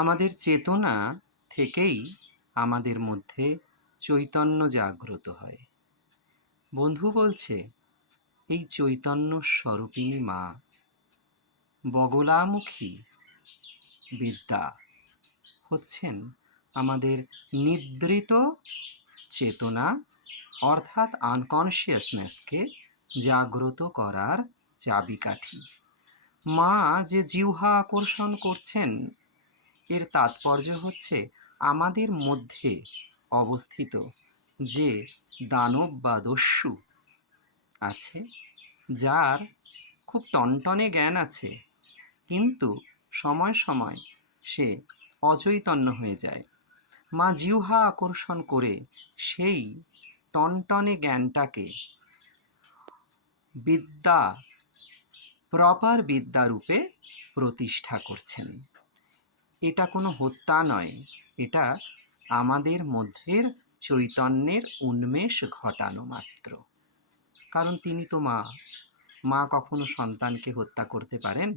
আমাদের চেতনা থেকেই আমাদের মধ্যে চৈতন্য জাগ্রত হয়। বন্ধু বলছে এই চৈতন্য স্বরূপিণী মা বগলামুখী বিদ্যা হচ্ছেন আমাদের নিদ্রিত চেতনা অর্থাৎ আনকনশিয়াসনেসকে জাগ্রত করার চাবিকাঠি। মা যে জিহ্বা আকর্ষণ করছেন এর তাৎপর্য হচ্ছে আমাদের মধ্যে অবস্থিত যে দানব বা দস্যু আছে, যার খুব টনটনে জ্ঞান আছে, কিন্তু সময় সময় সে অচৈতন্য হয়ে যায়। মা জিহ্বা আকর্ষণ করে সেই টনটনে জ্ঞানটাকে বিদ্যা, প্রপার বিদ্যারূপে প্রতিষ্ঠা করছেন। এটা কোনো হত্যা নয়, এটা আমাদের মধ্যের চৈতন্যের উন্মেষ ঘটানো মাত্র। কারণ তিনি তো মা, মা কখনো সন্তানকে হত্যা করতে পারেন?